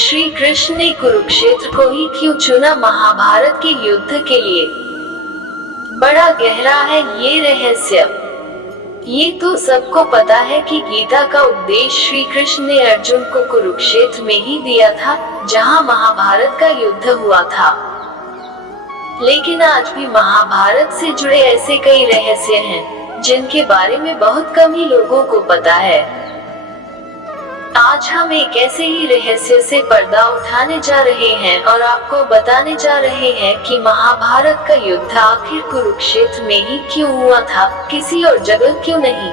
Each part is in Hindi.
श्री कृष्ण ने कुरुक्षेत्र को ही क्यों चुना महाभारत के युद्ध के लिए? बड़ा गहरा है ये रहस्य। ये तो सबको पता है कि गीता का उपदेश श्री कृष्ण ने अर्जुन को कुरुक्षेत्र में ही दिया था, जहां महाभारत का युद्ध हुआ था। लेकिन आज भी महाभारत से जुड़े ऐसे कई रहस्य हैं, जिनके बारे में बहुत कम ही लोगों को पता है। आज हम एक ऐसे ही रहस्य से पर्दा उठाने जा रहे हैं और आपको बताने जा रहे हैं कि महाभारत का युद्ध आखिर कुरुक्षेत्र में ही क्यों हुआ था, किसी और जगह क्यों नहीं।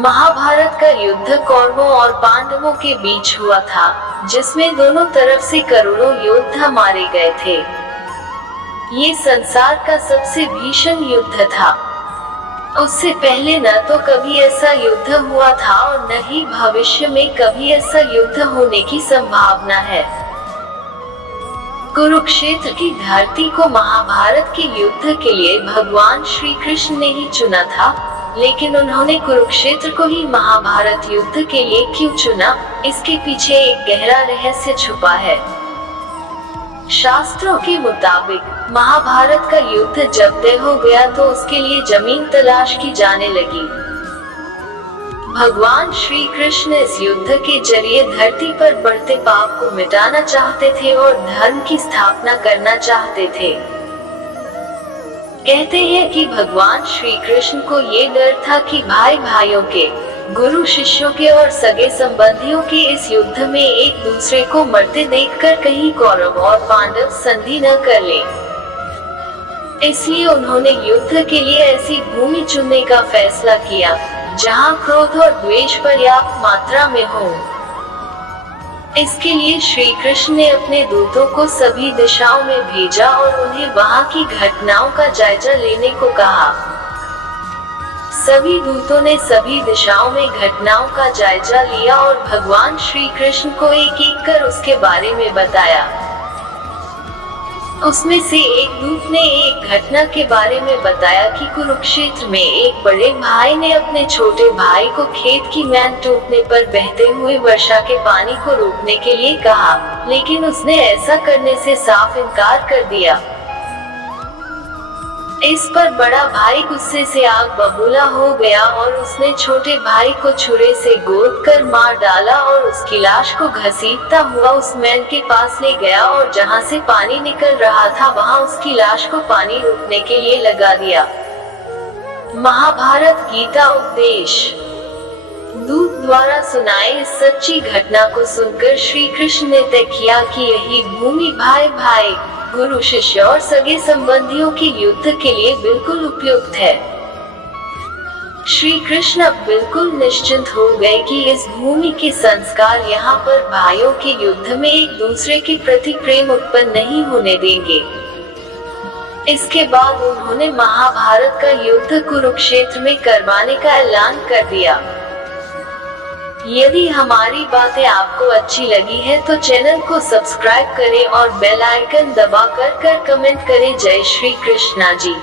महाभारत का युद्ध कौरवों और पांडवों के बीच हुआ था, जिसमें दोनों तरफ से करोड़ों योद्धा मारे गए थे। ये संसार का सबसे भीषण युद्ध था। उससे पहले न तो कभी ऐसा युद्ध हुआ था और न ही भविष्य में कभी ऐसा युद्ध होने की संभावना है। कुरुक्षेत्र की धरती को महाभारत के युद्ध के लिए भगवान श्री कृष्ण ने ही चुना था, लेकिन उन्होंने कुरुक्षेत्र को ही महाभारत युद्ध के लिए क्यों चुना, इसके पीछे एक गहरा रहस्य छुपा है। शास्त्रों के मुताबिक महाभारत का युद्ध जब तय हो गया तो उसके लिए जमीन तलाश की जाने लगी। भगवान श्री कृष्ण इस युद्ध के जरिए धरती पर बढ़ते पाप को मिटाना चाहते थे और धर्म की स्थापना करना चाहते थे। कहते हैं कि भगवान श्री कृष्ण को ये डर था कि भाई भाइयों के, गुरु शिष्यों के और सगे संबंधियों के इस युद्ध में एक दूसरे को मरते देखकर कहीं कौरव और पांडव संधि न कर ले। इसलिए उन्होंने युद्ध के लिए ऐसी भूमि चुनने का फैसला किया, जहां क्रोध और द्वेष पर्याप्त मात्रा में हो। इसके लिए श्री कृष्ण ने अपने दूतों को सभी दिशाओं में भेजा और उन्हें वहां की घटनाओं का जायजा लेने को कहा। सभी दूतों ने सभी दिशाओं में घटनाओं का जायजा लिया और भगवान श्री कृष्ण को एक एक कर उसके बारे में बताया। उसमें से एक दूत ने एक घटना के बारे में बताया कि कुरुक्षेत्र में एक बड़े भाई ने अपने छोटे भाई को खेत की मैन टूटने पर बहते हुए वर्षा के पानी को रोकने के लिए कहा, लेकिन उसने ऐसा करने से साफ इनकार कर दिया। इस पर बड़ा भाई गुस्से से आग बबूला हो गया और उसने छोटे भाई को छुरे से गोद कर मार डाला और उसकी लाश को घसीटता हुआ उस मैन के पास ले गया और जहां से पानी निकल रहा था वहां उसकी लाश को पानी रोकने के लिए लगा दिया। महाभारत गीता उपदेश। दूत द्वारा सुनाए इस सच्ची घटना को सुनकर श्री कृष्ण ने तय किया कि यही भूमि भाई भाई, गुरु शिष्य और सगे संबंधियों के युद्ध के लिए बिल्कुल उपयुक्त है। श्री कृष्ण अब बिल्कुल निश्चिंत हो गए कि इस भूमि के संस्कार यहाँ पर भाइयों के युद्ध में एक दूसरे के प्रति प्रेम उत्पन्न नहीं होने देंगे। इसके बाद उन्होंने महाभारत का युद्ध कुरुक्षेत्र में करवाने का ऐलान कर दिया। यदि हमारी बातें आपको अच्छी लगी है तो चैनल को सब्सक्राइब करें और बेल आइकन दबाकर कमेंट करें। जय श्री कृष्णा जी।